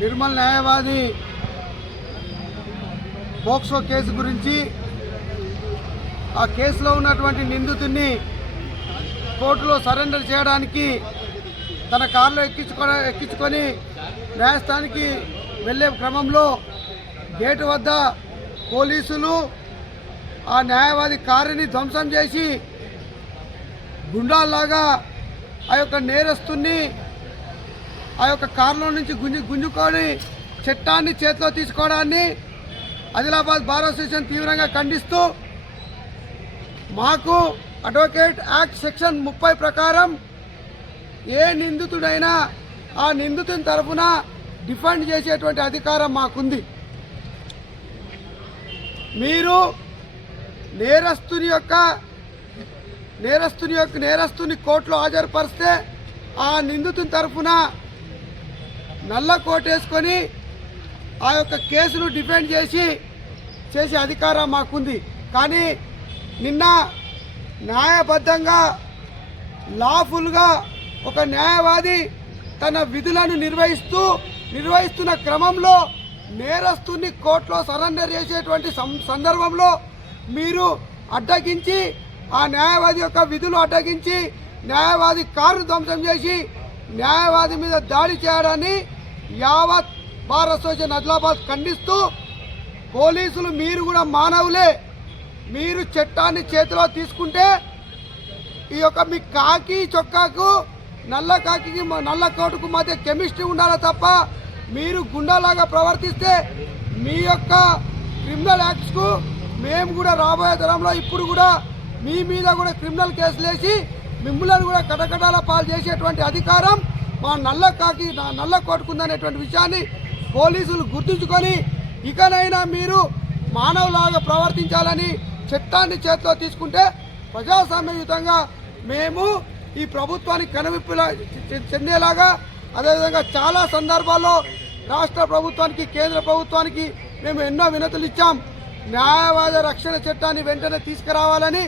నిర్మల్ న్యాయవాది POCSO case గురించి ఆ కేసులో ఉన్నటువంటి నిందితుడిని కోర్టులో సరెండర్ చేయడానికి తన కారులో ఎక్కించుకొని న్యాయస్థానానికి వెళ్ళే క్రమంలో గేటు వద్ద పోలీసులు ఆ న్యాయవాది కారుని ధ్వంసం చేసి గుండాల్లాగా ఆ యొక్క నేరస్తుని ఆ యొక్క కారులో నుంచి గుంజుకొని చట్టాన్ని చేతిలో తీసుకోవడాన్ని ఆదిలాబాద్ బార్ అసోసియేషన్ తీవ్రంగా ఖండిస్తూ మాకు అడ్వకేట్ యాక్ట్ సెక్షన్ 30 ప్రకారం ఏ నిందితుడైనా ఆ నిందితుని తరఫున డిఫెండ్ చేసేటువంటి అధికారం మాకుంది. మీరు నేరస్తుని కోర్టులో హాజరుపరిస్తే ఆ నిందితుని తరఫున నల్ల కోటేసుకొని ఆ యొక్క కేసును డిఫెండ్ చేసే అధికారం మాకుంది. కానీ నిన్న న్యాయబద్ధంగా లాఫుల్గా ఒక న్యాయవాది తన విధులను నిర్వహిస్తున్న క్రమంలో నేరస్తుని కోర్టులో సరెండర్ చేసేటువంటి సందర్భంలో మీరు అడ్డగించి ఆ న్యాయవాది యొక్క విధులు అడ్డగించి న్యాయవాది కారు ధ్వంసం చేసి న్యాయవాది మీద దాడి చేయడాన్ని యావత్ బార్ అసోసియేషన్ ఆదిలాబాద్ ఖండిస్తూ పోలీసులు మీరు కూడా మానవులే, మీరు చట్టాన్ని చేతిలో తీసుకుంటే ఈ యొక్క మీ కాకి చొక్కాకు నల్ల కాకి నల్ల కోటుకు మధ్య కెమిస్ట్రీ ఉండాలి తప్ప మీరు గుండాలాగా ప్రవర్తిస్తే మీ యొక్క క్రిమినల్ యాక్ట్స్కు మేము కూడా రాబోయే తరంలో ఇప్పుడు కూడా మీ మీద కూడా క్రిమినల్ కేసులు వేసి మిమ్మల్ని కూడా కటకటాల పాలు చేసేటువంటి అధికారం మా నల్ల కోటుకుందనేటువంటి విషయాన్ని పోలీసులు గుర్తుంచుకొని ఇకనైనా మీరు మానవులాగా ప్రవర్తించాలని చట్టాన్ని చేతిలో తీసుకుంటే ప్రజాస్వామ్యయుతంగా మేము ఈ ప్రభుత్వానికి కనువిప్పులా చెందేలాగా అదేవిధంగా చాలా సందర్భాల్లో రాష్ట్ర ప్రభుత్వానికి కేంద్ర ప్రభుత్వానికి మేము ఎన్నో వినతులు ఇచ్చాం. న్యాయవాద రక్షణ చట్టాన్ని వెంటనే తీసుకురావాలని